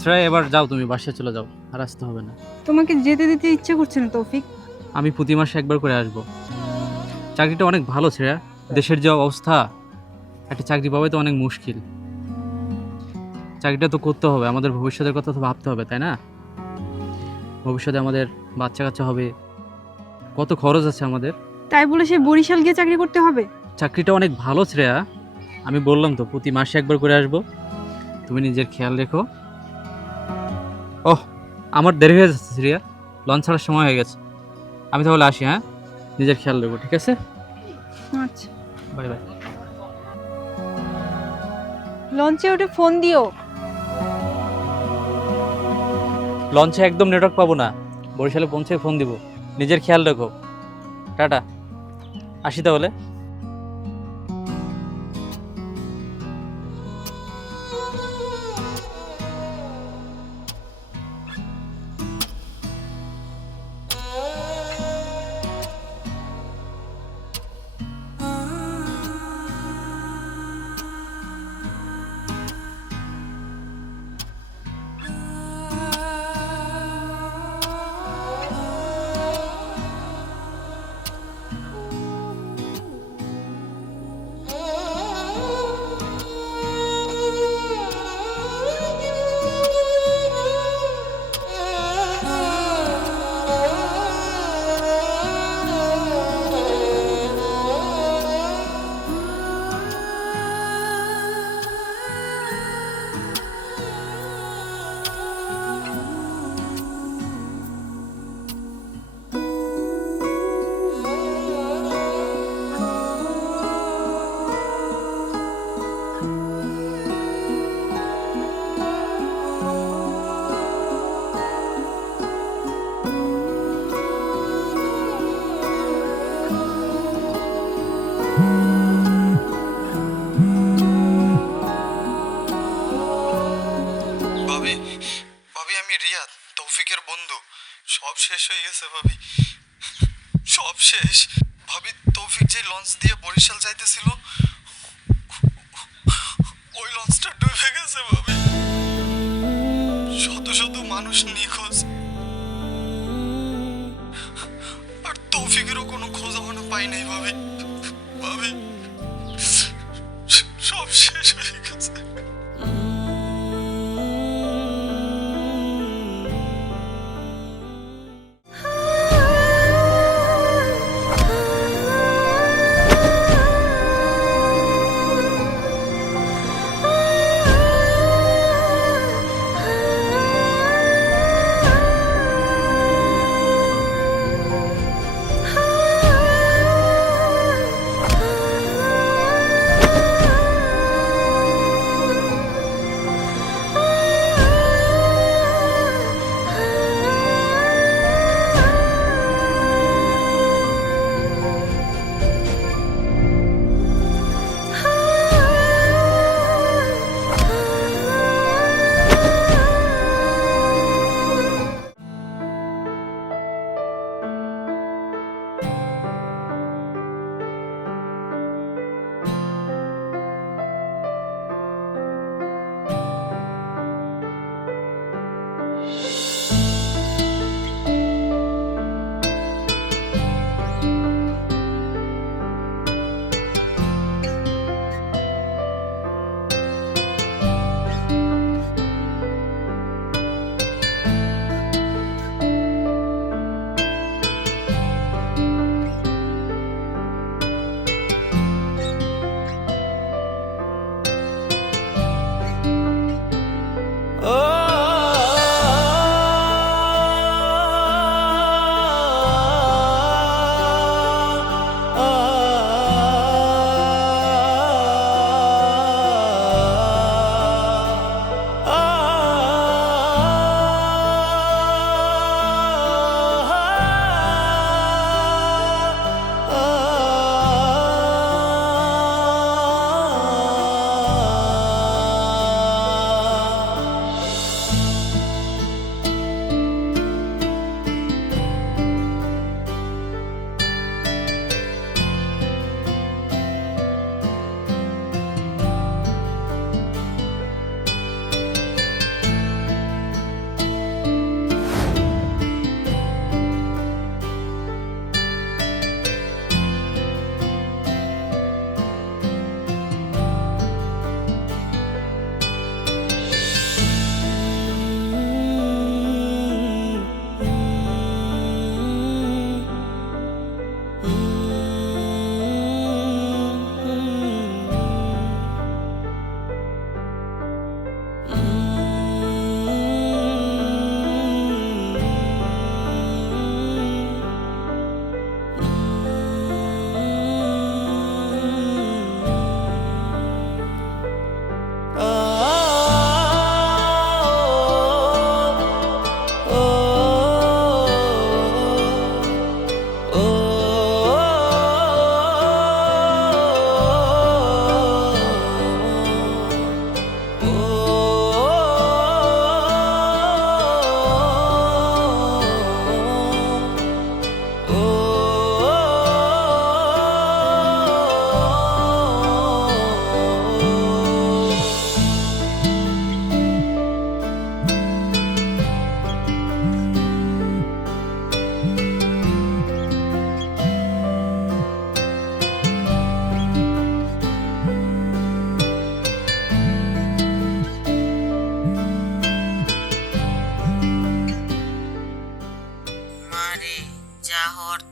শ্রেয়া এবার যাও তুমি বাসায় চলে যাও আর আসতে হবে না। তোমাকে যেতে দিতে ইচ্ছে করছে না তৌফিক। আমি প্রতি মাসে একবার করে আসব। চাকরিটা অনেক ভালো শ্রেয়া দেশের যে অবস্থা একটা চাকরি পাওয়াই তো অনেক মুশকিল। চাকরিটা তো করতে হবে আমাদের ভবিষ্যতের কথা তো ভাবতে হবে তাই না? ভবিষ্যতে আমাদের বাচ্চা কাচ্চা হবে কত খরচ আছে আমাদের। তাই বলে সে বরিশাল গিয়ে চাকরি করতে হবে? চাকরিটা অনেক ভালো শ্রেয়া আমি বললাম তো প্রতি মাসে একবার করে আসব। তুমি নিজের খেয়াল রেখো। ওহ আমার দেরি হয়ে যাচ্ছে শ্রেয়া লঞ্চ ছাড়ার সময় হয়ে গেছে। আমি তাহলে আসি হ্যাঁ? নিজের খেয়াল রেখো ঠিক আছে? আচ্ছা। Bye bye. লঞ্চে উঠে ফোন দিও। লঞ্চে একদম নেটওয়ার্ক পাবো না। বরিশালে পৌঁছে ফোন দিব। নিজের খেয়াল রেখো। টাটা। আসি তাহলে। ভাবি ভাবি, আমি রিয়াদ, তৌফিকের বন্ধু। সব শেষ হয়ে গেছে, ভাবি। সব শেষ। ভাবি, তৌফিক যে লঞ্চ দিয়ে বরিশাল যাইতেছিল, ওই লঞ্চটা ডুবে গেছে, ভাবি। শত শত মানুষ নিখোঁজ। আর তৌফিকেরও কোনো খোঁজ এখনও পাই নাই, ভাবি। ভাবি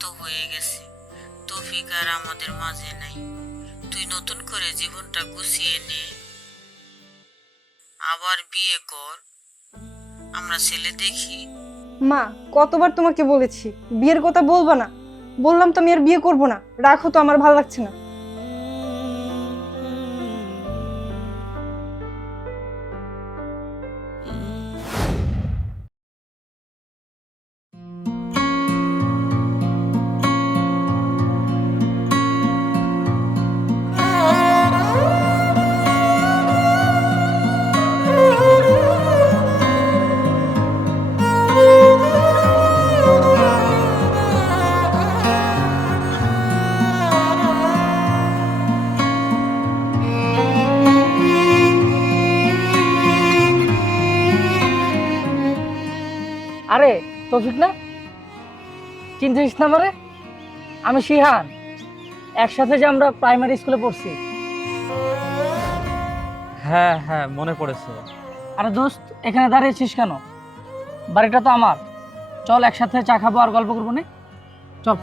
তো হয়ে গেছে। তৌফিক আর আমাদের মাঝে নাই। তুই নতুন করে জীবনটা গুছিয়ে নে। আবার বিয়ে কর। আমরা ছেলে দেখি। মা, কতবার তোমাকে বলেছি, বিয়ের কথা বলবা না। বললাম তো আমি আর বিয়ে করব না। রাখো তো, আমার ভালো লাগছে না। আরে তৌফিক না? চিনতেছিস না আমারে? আমি শিহান। একসাথে যে আমরা প্রাইমারি স্কুলে পড়ছি। হ্যাঁ হ্যাঁ মনে পড়েছে। আরে দোস্ত এখানে দাঁড়িয়েছিস কেন? বাড়িটা তো আমার। চল একসাথে চা খাব আর গল্প করব না। চল।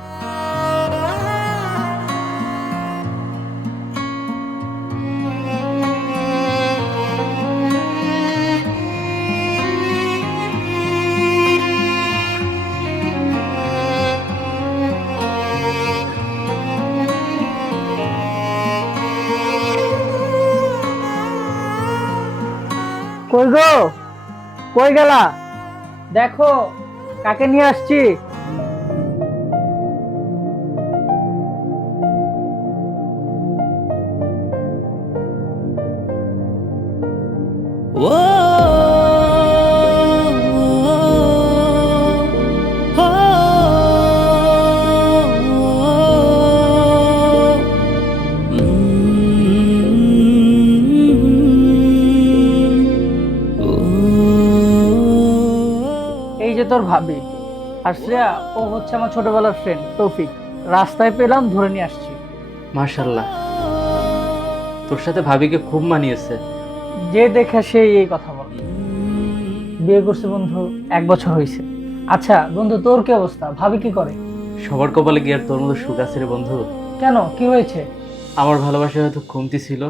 কই গো? কই গেলা? দেখো কাকে নিয়ে আসছি? তোর ভাবি। আর শ্রেয়া ও হচ্ছে আমার ছোটবেলার ফ্রেন্ড তৌফিক। রাস্তায় পেলাম ধরে নিয়ে আসছি। মার্শাল্লাহ তোর সাথে ভাবিকে খুব মানিয়েছে। যে দেখে সেই এই কথা বল। বিয়ে করছে বন্ধু এক বছর হয়েছে। আচ্ছা বন্ধু তোর কি অবস্থা? ভাবি কি করে? সবার কপালে গিয়ে আর তোর মতো সুখ আছে রে বন্ধু? কেন? কি হয়েছে? আমার ভালোবাসা হয়তো কমতি ছিল।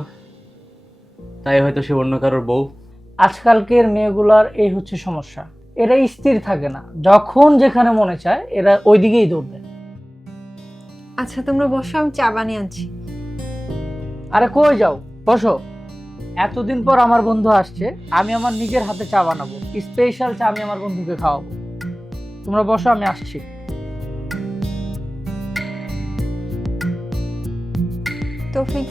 তাই হয়তো সে অন্য কারোর বউ। আজকালকের মেয়েগুলার এই হচ্ছে সমস্যা। এরা স্থির থাকে না। যখন যেখানে মনে চায় এরা ওইদিকেই দৌড় দেয়। আচ্ছা তোমরা বসো আমি চা বানিয়ে আনছি। আরে কই যাও? বসো। এতদিন পর আমার বন্ধু আসছে আমি আমার নিজের হাতে চা বানাবো। স্পেশাল চা আমি আমার বন্ধুকে খাওয়াবো। তোমরা বসো আমি আসছি। তৌফিক।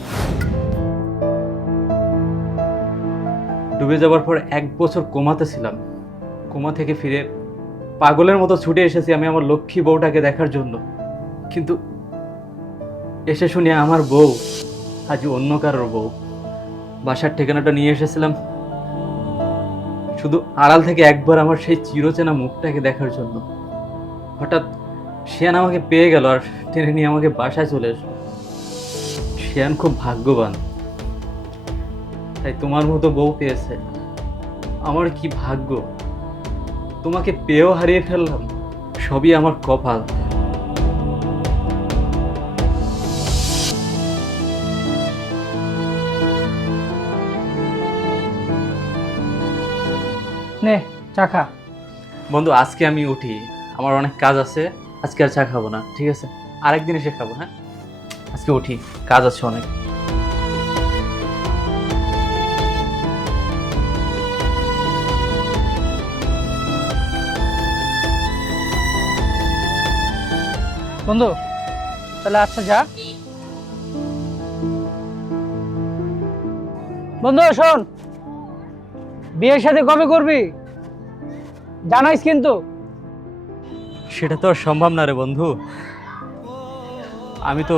ডুবে যাওয়ার পর এক বছর কোমাতে ছিলাম কোমা থেকে ফিরে পাগলের মতো ছুটে এসেছি আমি আমার লক্ষ্মী বউটাকে দেখার জন্য। কিন্তু এসে শুনি আমার বউ আজ অন্য কারোর বউ। বাসার ঠিকানাটা নিয়ে এসেছিলাম। শুধু আড়াল থেকে একবার আমার সেই চিরচেনা মুখটাকে দেখার জন্য। হঠাৎ শিয়ান আমাকে পেয়ে গেল আর টেনে নিয়ে আমাকে বাসায় চলে এসলো। শিয়ান খুব ভাগ্যবান। তাই তোমার মতো বউ পেয়েছে। আমার কি ভাগ্য? তোমাকে পেয়েও হারিয়ে ফেললাম সবই আমার কপাল। নে চা খা। বন্ধু আজকে আমি উঠি আমার অনেক কাজ আছে আজকে আর চা খাব না ঠিক আছে? আরেকদিন এসে খাব হ্যাঁ? আজকে উঠি কাজ আছে অনেক। বন্ধু, তাহলে আচ্ছা যা। বন্ধু, শোন, বিয়ের সাথে কবে করবি? জানাইস কিন্তু। সেটা তো আর সম্ভব না রে বন্ধু। আমি তো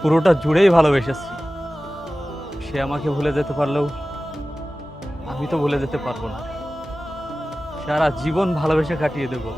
পুরোটা জুড়েই ভালোবেসেছি। সে আমাকে ভুলে যেতে পারলেও আমি তো ভুলে যেতে পারব না। সারা জীবন ভালোবেসে কাটিয়ে দেবো।